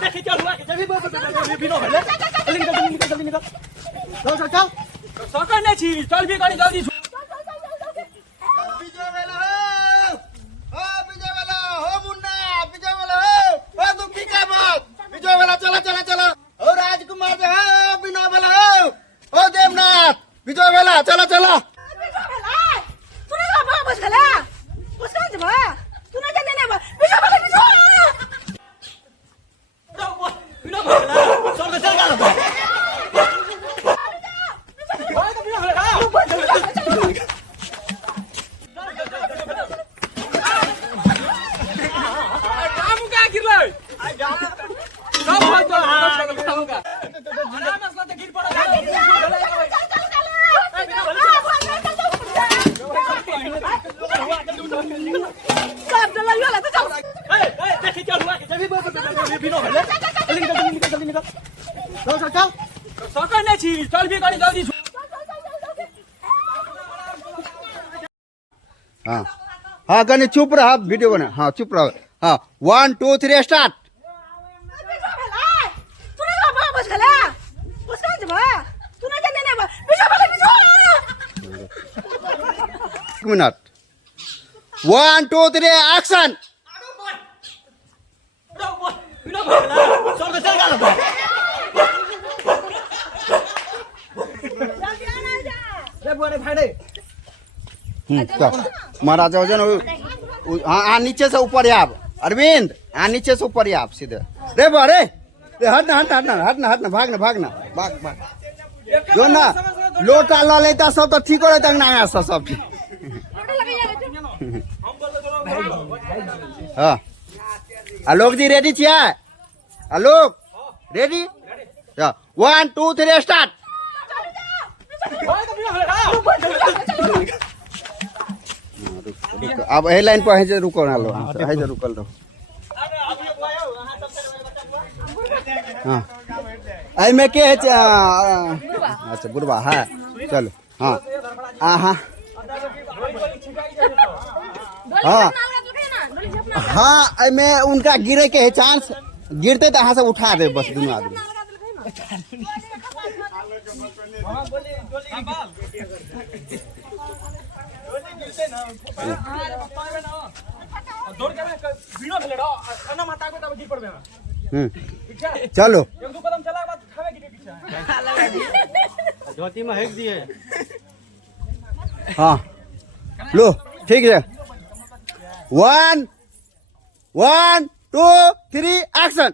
देखिए क्या हुआ जल्दी बिनो भले जल्दी निकल चल सकर नहीं छी चल भी गाड़ी जल्दी विजय वाला हो विजय वाला हो मुन्ना विजय वाला हो तू की का बात विजय वाला चला चला चला ओ राजकुमार जो है बिना वाला हो देवनाथ विजय वाला चला चला देखिए क्या हुआ जल्दी बिनो भले जल्दी निकल चल सकर नहीं छी चल भी गाड़ी जल्दी हाँ हाँ गने चुप रहा वीडियो बना हाँ चुप रहो हाँ 1 2 3 स्टार्ट मिनट 1 2 3 एक्शन महाराज वजन हाँ नीचे से ऊपर आप अरविंद हाँ नीचे से ऊपर आप सीधे रे बरे हटना भागना भाग जो ना लोटा ला लेता सब तो ठीक हो रहता ना सब ठीक हाँ आलोक जी रेडी छिया आलोक रेडी 1 2 3 स्टार्ट अब ए लाइन पर है रुको ना लो है जो रुकल रहो हाँ आई में के अच्छा बुढ़वा है चलो हाँ हाँ हाँ हाँ मैं उनका गिरे के है चांस गिरते तो यहाँ से उठा दे बस दोनों आदमी चलो हाँ लो ठीक है 1 1 2 3 एक्शन